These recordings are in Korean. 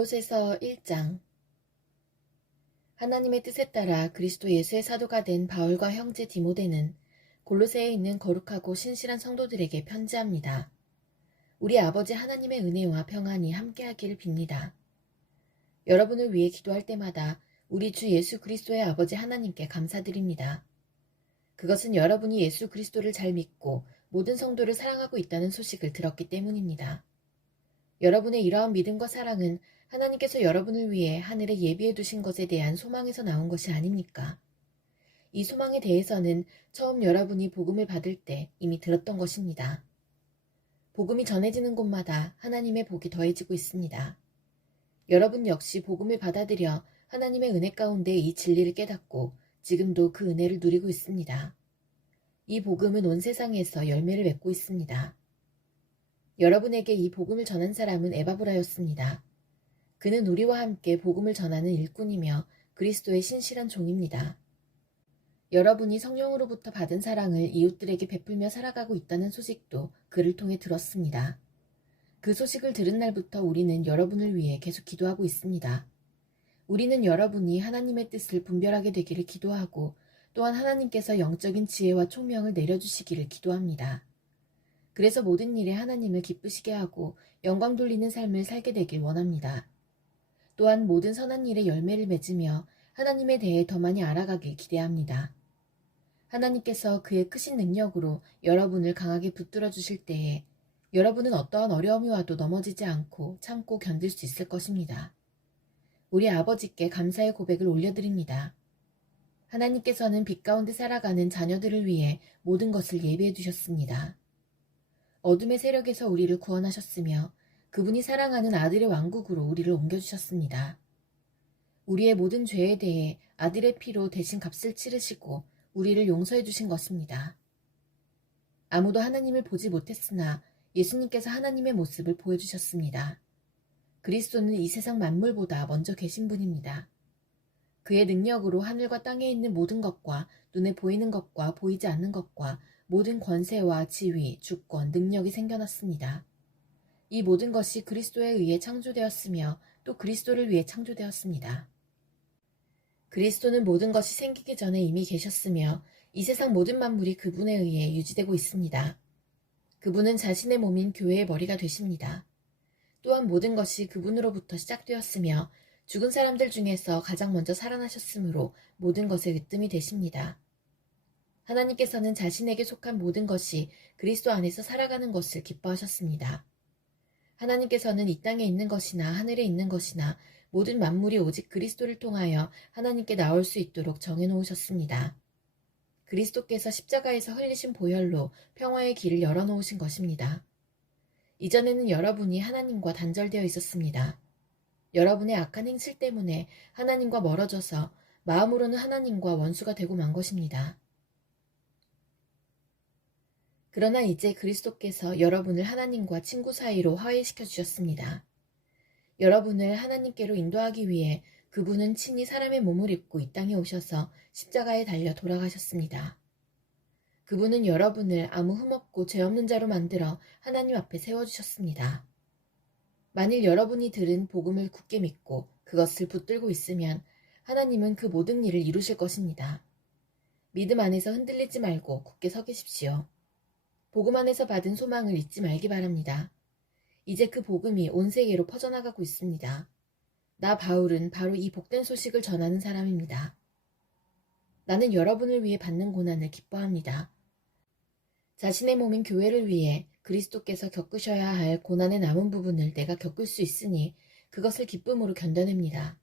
골로새서 1장. 하나님의 뜻에 따라 그리스도 예수의 사도가 된 바울과 형제 디모데는 골로새에 있는 거룩하고 신실한 성도들에게 편지합니다. 우리 아버지 하나님의 은혜와 평안이 함께하기를 빕니다. 여러분을 위해 기도할 때마다 우리 주 예수 그리스도의 아버지 하나님께 감사드립니다. 그것은 여러분이 예수 그리스도를 잘 믿고 모든 성도를 사랑하고 있다는 소식을 들었기 때문입니다. 여러분의 이러한 믿음과 사랑은 하나님께서 여러분을 위해 하늘에 예비해 두신 것에 대한 소망에서 나온 것이 아닙니까? 이 소망에 대해서는 처음 여러분이 복음을 받을 때 이미 들었던 것입니다. 복음이 전해지는 곳마다 하나님의 복이 더해지고 있습니다. 여러분 역시 복음을 받아들여 하나님의 은혜 가운데 이 진리를 깨닫고 지금도 그 은혜를 누리고 있습니다. 이 복음은 온 세상에서 열매를 맺고 있습니다. 여러분에게 이 복음을 전한 사람은 에바브라였습니다. 그는 우리와 함께 복음을 전하는 일꾼이며 그리스도의 신실한 종입니다. 여러분이 성령으로부터 받은 사랑을 이웃들에게 베풀며 살아가고 있다는 소식도 그를 통해 들었습니다. 그 소식을 들은 날부터 우리는 여러분을 위해 계속 기도하고 있습니다. 우리는 여러분이 하나님의 뜻을 분별하게 되기를 기도하고 또한 하나님께서 영적인 지혜와 총명을 내려주시기를 기도합니다. 그래서 모든 일에 하나님을 기쁘시게 하고 영광 돌리는 삶을 살게 되길 원합니다. 또한 모든 선한 일에 열매를 맺으며 하나님에 대해 더 많이 알아가길 기대합니다. 하나님께서 그의 크신 능력으로 여러분을 강하게 붙들어 주실 때에 여러분은 어떠한 어려움이 와도 넘어지지 않고 참고 견딜 수 있을 것입니다. 우리 아버지께 감사의 고백을 올려드립니다. 하나님께서는 빛 가운데 살아가는 자녀들을 위해 모든 것을 예비해 두셨습니다. 어둠의 세력에서 우리를 구원하셨으며 그분이 사랑하는 아들의 왕국으로 우리를 옮겨주셨습니다. 우리의 모든 죄에 대해 아들의 피로 대신 값을 치르시고 우리를 용서해 주신 것입니다. 아무도 하나님을 보지 못했으나 예수님께서 하나님의 모습을 보여주셨습니다. 그리스도는 이 세상 만물보다 먼저 계신 분입니다. 그의 능력으로 하늘과 땅에 있는 모든 것과 눈에 보이는 것과 보이지 않는 것과 모든 권세와 지위, 주권, 능력이 생겨났습니다. 이 모든 것이 그리스도에 의해 창조되었으며 또 그리스도를 위해 창조되었습니다. 그리스도는 모든 것이 생기기 전에 이미 계셨으며 이 세상 모든 만물이 그분에 의해 유지되고 있습니다. 그분은 자신의 몸인 교회의 머리가 되십니다. 또한 모든 것이 그분으로부터 시작되었으며 죽은 사람들 중에서 가장 먼저 살아나셨으므로 모든 것의 으뜸이 되십니다. 하나님께서는 자신에게 속한 모든 것이 그리스도 안에서 살아가는 것을 기뻐하셨습니다. 하나님께서는 이 땅에 있는 것이나 하늘에 있는 것이나 모든 만물이 오직 그리스도를 통하여 하나님께 나올 수 있도록 정해놓으셨습니다. 그리스도께서 십자가에서 흘리신 보혈로 평화의 길을 열어놓으신 것입니다. 이전에는 여러분이 하나님과 단절되어 있었습니다. 여러분의 악한 행실 때문에 하나님과 멀어져서 마음으로는 하나님과 원수가 되고 만 것입니다. 그러나 이제 그리스도께서 여러분을 하나님과 친구 사이로 화해시켜 주셨습니다. 여러분을 하나님께로 인도하기 위해 그분은 친히 사람의 몸을 입고 이 땅에 오셔서 십자가에 달려 돌아가셨습니다. 그분은 여러분을 아무 흠없고 죄 없는 자로 만들어 하나님 앞에 세워주셨습니다. 만일 여러분이 들은 복음을 굳게 믿고 그것을 붙들고 있으면 하나님은 그 모든 일을 이루실 것입니다. 믿음 안에서 흔들리지 말고 굳게 서 계십시오. 복음 안에서 받은 소망을 잊지 말기 바랍니다. 이제 그 복음이 온 세계로 퍼져나가고 있습니다. 나 바울은 바로 이 복된 소식을 전하는 사람입니다. 나는 여러분을 위해 받는 고난을 기뻐합니다. 자신의 몸인 교회를 위해 그리스도께서 겪으셔야 할 고난의 남은 부분을 내가 겪을 수 있으니 그것을 기쁨으로 견뎌냅니다.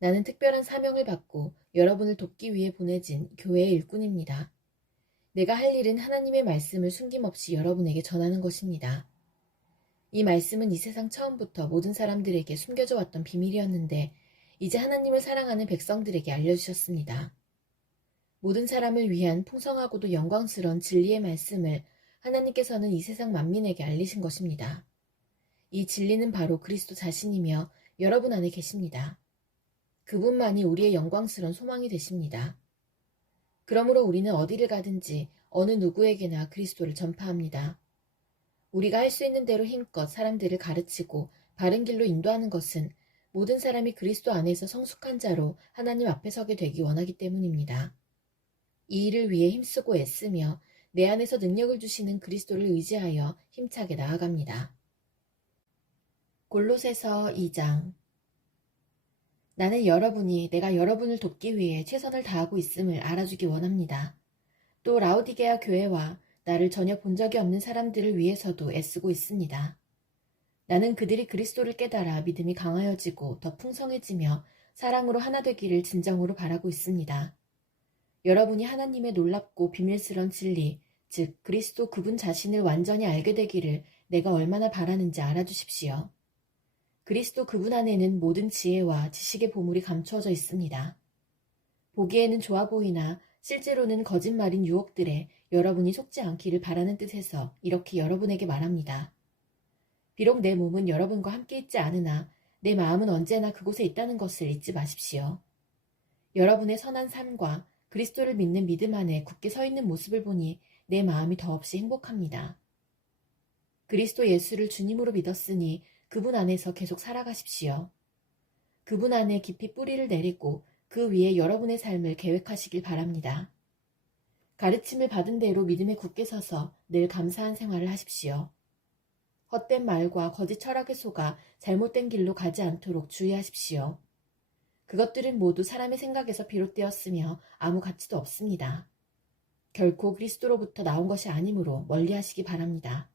나는 특별한 사명을 받고 여러분을 돕기 위해 보내진 교회의 일꾼입니다. 내가 할 일은 하나님의 말씀을 숨김없이 여러분에게 전하는 것입니다. 이 말씀은 이 세상 처음부터 모든 사람들에게 숨겨져 왔던 비밀이었는데 이제 하나님을 사랑하는 백성들에게 알려주셨습니다. 모든 사람을 위한 풍성하고도 영광스러운 진리의 말씀을 하나님께서는 이 세상 만민에게 알리신 것입니다. 이 진리는 바로 그리스도 자신이며 여러분 안에 계십니다. 그분만이 우리의 영광스러운 소망이 되십니다. 그러므로 우리는 어디를 가든지 어느 누구에게나 그리스도를 전파합니다. 우리가 할 수 있는 대로 힘껏 사람들을 가르치고 바른 길로 인도하는 것은 모든 사람이 그리스도 안에서 성숙한 자로 하나님 앞에 서게 되기 원하기 때문입니다. 이 일을 위해 힘쓰고 애쓰며 내 안에서 능력을 주시는 그리스도를 의지하여 힘차게 나아갑니다. 골로새서 2장. 나는 여러분이 내가 여러분을 돕기 위해 최선을 다하고 있음을 알아주기 원합니다. 또 라오디게아 교회와 나를 전혀 본 적이 없는 사람들을 위해서도 애쓰고 있습니다. 나는 그들이 그리스도를 깨달아 믿음이 강하여지고 더 풍성해지며 사랑으로 하나 되기를 진정으로 바라고 있습니다. 여러분이 하나님의 놀랍고 비밀스런 진리, 즉 그리스도 그분 자신을 완전히 알게 되기를 내가 얼마나 바라는지 알아주십시오. 그리스도 그분 안에는 모든 지혜와 지식의 보물이 감추어져 있습니다. 보기에는 좋아 보이나 실제로는 거짓말인 유혹들에 여러분이 속지 않기를 바라는 뜻에서 이렇게 여러분에게 말합니다. 비록 내 몸은 여러분과 함께 있지 않으나 내 마음은 언제나 그곳에 있다는 것을 잊지 마십시오. 여러분의 선한 삶과 그리스도를 믿는 믿음 안에 굳게 서 있는 모습을 보니 내 마음이 더없이 행복합니다. 그리스도 예수를 주님으로 믿었으니 그분 안에서 계속 살아가십시오. 그분 안에 깊이 뿌리를 내리고 그 위에 여러분의 삶을 계획하시길 바랍니다. 가르침을 받은 대로 믿음에 굳게 서서 늘 감사한 생활을 하십시오. 헛된 말과 거짓 철학에 속아 잘못된 길로 가지 않도록 주의하십시오. 그것들은 모두 사람의 생각에서 비롯되었으며 아무 가치도 없습니다. 결코 그리스도로부터 나온 것이 아니므로 멀리하시기 바랍니다.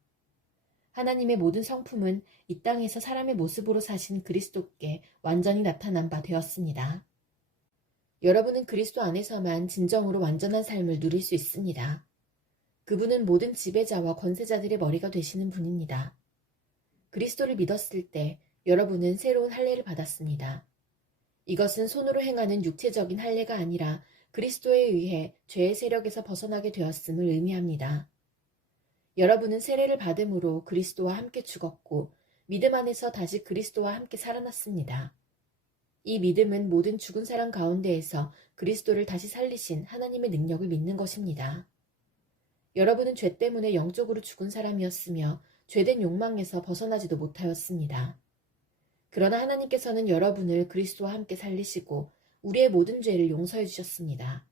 하나님의 모든 성품은 이 땅에서 사람의 모습으로 사신 그리스도께 완전히 나타난 바 되었습니다. 여러분은 그리스도 안에서만 진정으로 완전한 삶을 누릴 수 있습니다. 그분은 모든 지배자와 권세자들의 머리가 되시는 분입니다. 그리스도를 믿었을 때 여러분은 새로운 할례를 받았습니다. 이것은 손으로 행하는 육체적인 할례가 아니라 그리스도에 의해 죄의 세력에서 벗어나게 되었음을 의미합니다. 여러분은 세례를 받음으로 그리스도와 함께 죽었고 믿음 안에서 다시 그리스도와 함께 살아났습니다. 이 믿음은 모든 죽은 사람 가운데에서 그리스도를 다시 살리신 하나님의 능력을 믿는 것입니다. 여러분은 죄 때문에 영적으로 죽은 사람이었으며 죄된 욕망에서 벗어나지도 못하였습니다. 그러나 하나님께서는 여러분을 그리스도와 함께 살리시고 우리의 모든 죄를 용서해 주셨습니다.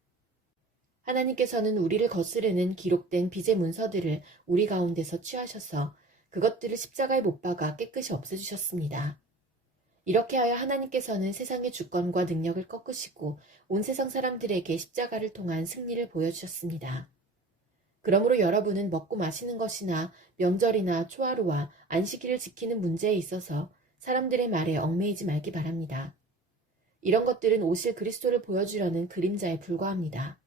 하나님께서는 우리를 거스르는 기록된 빚의 문서들을 우리 가운데서 취하셔서 그것들을 십자가에 못 박아 깨끗이 없애주셨습니다. 이렇게 하여 하나님께서는 세상의 주권과 능력을 꺾으시고 온 세상 사람들에게 십자가를 통한 승리를 보여주셨습니다. 그러므로 여러분은 먹고 마시는 것이나 명절이나 초하루와 안식일을 지키는 문제에 있어서 사람들의 말에 얽매이지 말기 바랍니다. 이런 것들은 오실 그리스도를 보여주려는 그림자에 불과합니다.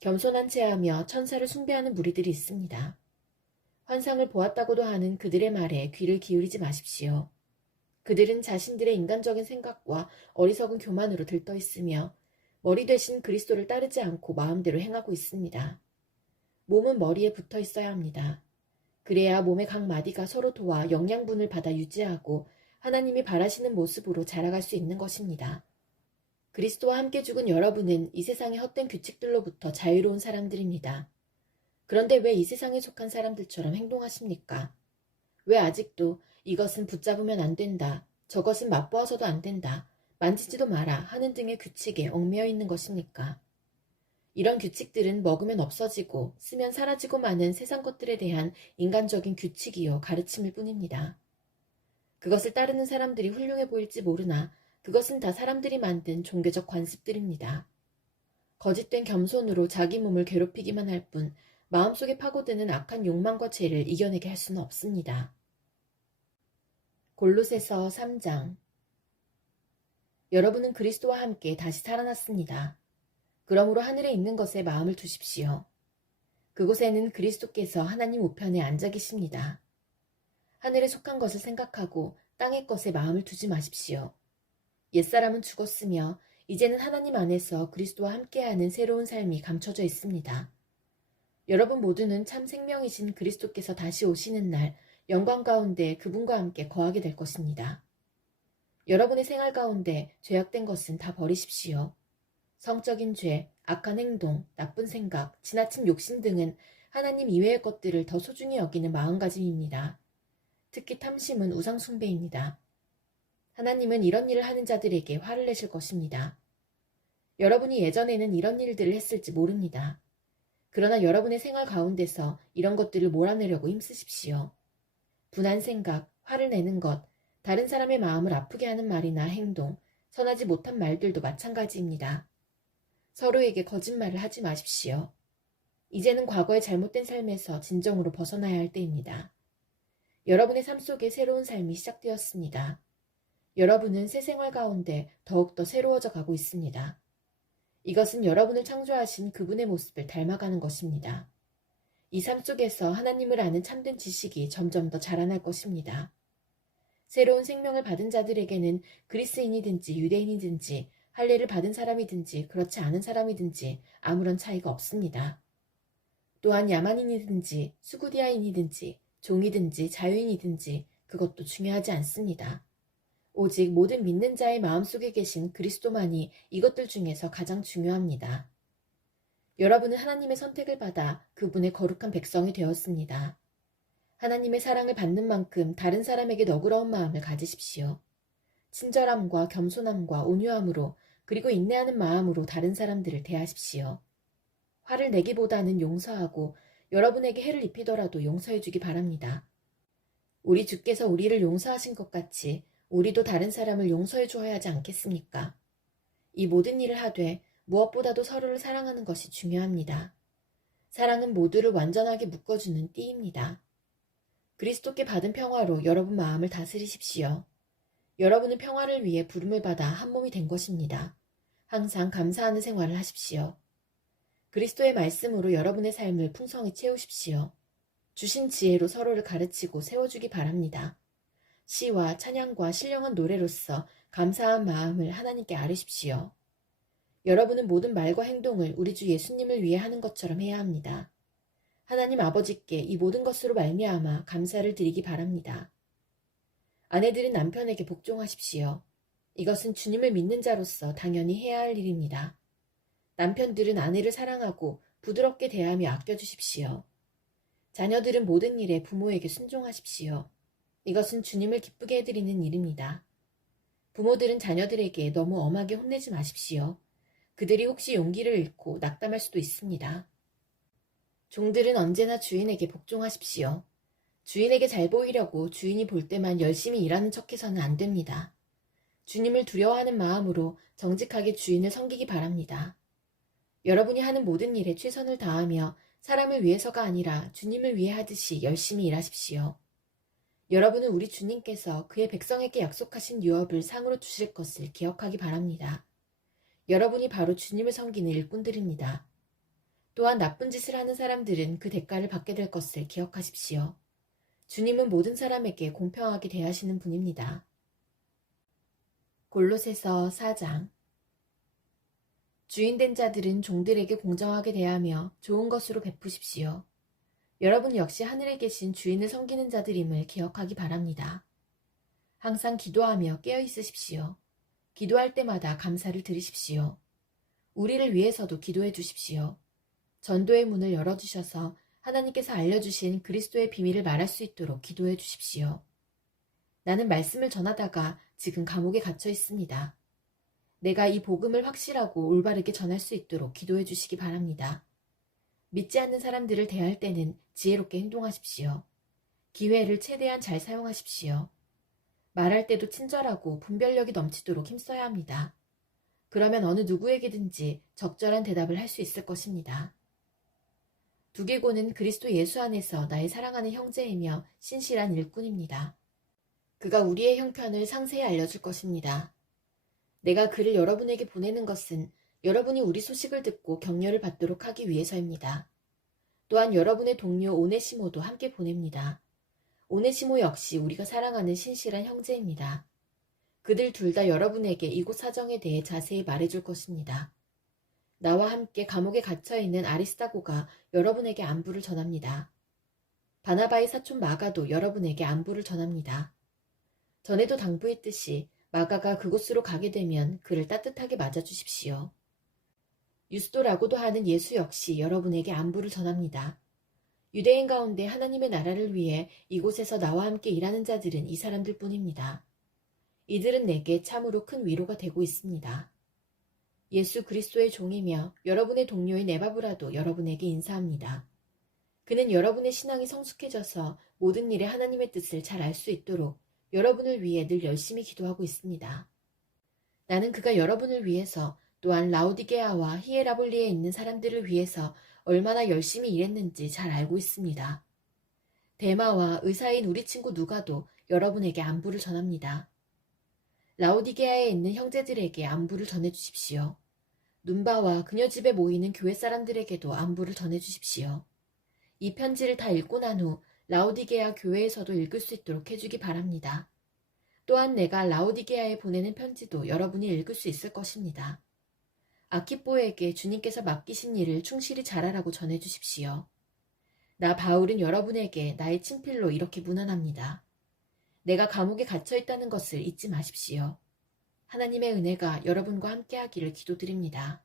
겸손한 체하며 천사를 숭배하는 무리들이 있습니다. 환상을 보았다고도 하는 그들의 말에 귀를 기울이지 마십시오. 그들은 자신들의 인간적인 생각과 어리석은 교만으로 들떠 있으며 머리 대신 그리스도를 따르지 않고 마음대로 행하고 있습니다. 몸은 머리에 붙어 있어야 합니다. 그래야 몸의 각 마디가 서로 도와 영양분을 받아 유지하고 하나님이 바라시는 모습으로 자라갈 수 있는 것입니다. 그리스도와 함께 죽은 여러분은 이 세상의 헛된 규칙들로부터 자유로운 사람들입니다. 그런데 왜 이 세상에 속한 사람들처럼 행동하십니까? 왜 아직도 이것은 붙잡으면 안 된다, 저것은 맛보아서도 안 된다, 만지지도 마라 하는 등의 규칙에 얽매여 있는 것입니까? 이런 규칙들은 먹으면 없어지고 쓰면 사라지고 마는 세상 것들에 대한 인간적인 규칙이요 가르침일 뿐입니다. 그것을 따르는 사람들이 훌륭해 보일지 모르나 그것은 다 사람들이 만든 종교적 관습들입니다. 거짓된 겸손으로 자기 몸을 괴롭히기만 할 뿐 마음속에 파고드는 악한 욕망과 죄를 이겨내게 할 수는 없습니다. 골로새서 3장. 여러분은 그리스도와 함께 다시 살아났습니다. 그러므로 하늘에 있는 것에 마음을 두십시오. 그곳에는 그리스도께서 하나님 우편에 앉아 계십니다. 하늘에 속한 것을 생각하고 땅의 것에 마음을 두지 마십시오. 옛사람은 죽었으며 이제는 하나님 안에서 그리스도와 함께하는 새로운 삶이 감춰져 있습니다. 여러분 모두는 참 생명이신 그리스도께서 다시 오시는 날 영광 가운데 그분과 함께 거하게 될 것입니다. 여러분의 생활 가운데 죄악된 것은 다 버리십시오. 성적인 죄, 악한 행동, 나쁜 생각, 지나친 욕심 등은 하나님 이외의 것들을 더 소중히 여기는 마음가짐입니다. 특히 탐심은 우상 숭배입니다. 하나님은 이런 일을 하는 자들에게 화를 내실 것입니다. 여러분이 예전에는 이런 일들을 했을지 모릅니다. 그러나 여러분의 생활 가운데서 이런 것들을 몰아내려고 힘쓰십시오. 분한 생각, 화를 내는 것, 다른 사람의 마음을 아프게 하는 말이나 행동, 선하지 못한 말들도 마찬가지입니다. 서로에게 거짓말을 하지 마십시오. 이제는 과거의 잘못된 삶에서 진정으로 벗어나야 할 때입니다. 여러분의 삶 속에 새로운 삶이 시작되었습니다. 여러분은 새 생활 가운데 더욱더 새로워져 가고 있습니다. 이것은 여러분을 창조하신 그분의 모습을 닮아가는 것입니다. 이 삶 속에서 하나님을 아는 참된 지식이 점점 더 자라날 것입니다. 새로운 생명을 받은 자들에게는 그리스인이든지 유대인이든지 할례를 받은 사람이든지 그렇지 않은 사람이든지 아무런 차이가 없습니다. 또한 야만인이든지 수구디아인이든지 종이든지 자유인이든지 그것도 중요하지 않습니다. 오직 모든 믿는 자의 마음속에 계신 그리스도만이 이것들 중에서 가장 중요합니다. 여러분은 하나님의 선택을 받아 그분의 거룩한 백성이 되었습니다. 하나님의 사랑을 받는 만큼 다른 사람에게 너그러운 마음을 가지십시오. 친절함과 겸손함과 온유함으로 그리고 인내하는 마음으로 다른 사람들을 대하십시오. 화를 내기보다는 용서하고 여러분에게 해를 입히더라도 용서해 주기 바랍니다. 우리 주께서 우리를 용서하신 것 같이 우리도 다른 사람을 용서해 주어야 하지 않겠습니까? 이 모든 일을 하되 무엇보다도 서로를 사랑하는 것이 중요합니다. 사랑은 모두를 완전하게 묶어주는 띠입니다. 그리스도께 받은 평화로 여러분 마음을 다스리십시오. 여러분은 평화를 위해 부름을 받아 한 몸이 된 것입니다. 항상 감사하는 생활을 하십시오. 그리스도의 말씀으로 여러분의 삶을 풍성히 채우십시오. 주신 지혜로 서로를 가르치고 세워주기 바랍니다. 시와 찬양과 신령한 노래로서 감사한 마음을 하나님께 아뢰십시오. 여러분은 모든 말과 행동을 우리 주 예수님을 위해 하는 것처럼 해야 합니다. 하나님 아버지께 이 모든 것으로 말미암아 감사를 드리기 바랍니다. 아내들은 남편에게 복종하십시오. 이것은 주님을 믿는 자로서 당연히 해야 할 일입니다. 남편들은 아내를 사랑하고 부드럽게 대하며 아껴주십시오. 자녀들은 모든 일에 부모에게 순종하십시오. 이것은 주님을 기쁘게 해드리는 일입니다. 부모들은 자녀들에게 너무 엄하게 혼내지 마십시오. 그들이 혹시 용기를 잃고 낙담할 수도 있습니다. 종들은 언제나 주인에게 복종하십시오. 주인에게 잘 보이려고 주인이 볼 때만 열심히 일하는 척해서는 안 됩니다. 주님을 두려워하는 마음으로 정직하게 주인을 섬기기 바랍니다. 여러분이 하는 모든 일에 최선을 다하며 사람을 위해서가 아니라 주님을 위해 하듯이 열심히 일하십시오. 여러분은 우리 주님께서 그의 백성에게 약속하신 유업을 상으로 주실 것을 기억하기 바랍니다. 여러분이 바로 주님을 섬기는 일꾼들입니다. 또한 나쁜 짓을 하는 사람들은 그 대가를 받게 될 것을 기억하십시오. 주님은 모든 사람에게 공평하게 대하시는 분입니다. 골로새서 4장. 주인된 자들은 종들에게 공정하게 대하며 좋은 것으로 베푸십시오. 여러분 역시 하늘에 계신 주인을 섬기는 자들임을 기억하기 바랍니다. 항상 기도하며 깨어 있으십시오. 기도할 때마다 감사를 드리십시오. 우리를 위해서도 기도해 주십시오. 전도의 문을 열어주셔서 하나님께서 알려주신 그리스도의 비밀을 말할 수 있도록 기도해 주십시오. 나는 말씀을 전하다가 지금 감옥에 갇혀 있습니다. 내가 이 복음을 확실하고 올바르게 전할 수 있도록 기도해 주시기 바랍니다. 믿지 않는 사람들을 대할 때는 지혜롭게 행동하십시오. 기회를 최대한 잘 사용하십시오. 말할 때도 친절하고 분별력이 넘치도록 힘써야 합니다. 그러면 어느 누구에게든지 적절한 대답을 할 수 있을 것입니다. 두개고는 그리스도 예수 안에서 나의 사랑하는 형제이며 신실한 일꾼입니다. 그가 우리의 형편을 상세히 알려줄 것입니다. 내가 그를 여러분에게 보내는 것은 여러분이 우리 소식을 듣고 격려를 받도록 하기 위해서입니다. 또한 여러분의 동료 오네시모도 함께 보냅니다. 오네시모 역시 우리가 사랑하는 신실한 형제입니다. 그들 둘 다 여러분에게 이곳 사정에 대해 자세히 말해줄 것입니다. 나와 함께 감옥에 갇혀있는 아리스다고가 여러분에게 안부를 전합니다. 바나바의 사촌 마가도 여러분에게 안부를 전합니다. 전에도 당부했듯이 마가가 그곳으로 가게 되면 그를 따뜻하게 맞아주십시오. 유스도라고도 하는 예수 역시 여러분에게 안부를 전합니다. 유대인 가운데 하나님의 나라를 위해 이곳에서 나와 함께 일하는 자들은 이 사람들 뿐입니다. 이들은 내게 참으로 큰 위로가 되고 있습니다. 예수 그리스도의 종이며 여러분의 동료인 에바브라도 여러분에게 인사합니다. 그는 여러분의 신앙이 성숙해져서 모든 일에 하나님의 뜻을 잘 알 수 있도록 여러분을 위해 늘 열심히 기도하고 있습니다. 나는 그가 여러분을 위해서 또한 라오디게아와 히에라볼리에 있는 사람들을 위해서 얼마나 열심히 일했는지 잘 알고 있습니다. 데마와 의사인 우리 친구 누가도 여러분에게 안부를 전합니다. 라오디게아에 있는 형제들에게 안부를 전해주십시오. 눈바와 그녀 집에 모이는 교회 사람들에게도 안부를 전해주십시오. 이 편지를 다 읽고 난 후 라오디게아 교회에서도 읽을 수 있도록 해주기 바랍니다. 또한 내가 라오디게아에 보내는 편지도 여러분이 읽을 수 있을 것입니다. 아키뽀에게 주님께서 맡기신 일을 충실히 잘하라고 전해주십시오. 나 바울은 여러분에게 나의 친필로 이렇게 문안합니다. 내가 감옥에 갇혀 있다는 것을 잊지 마십시오. 하나님의 은혜가 여러분과 함께하기를 기도드립니다.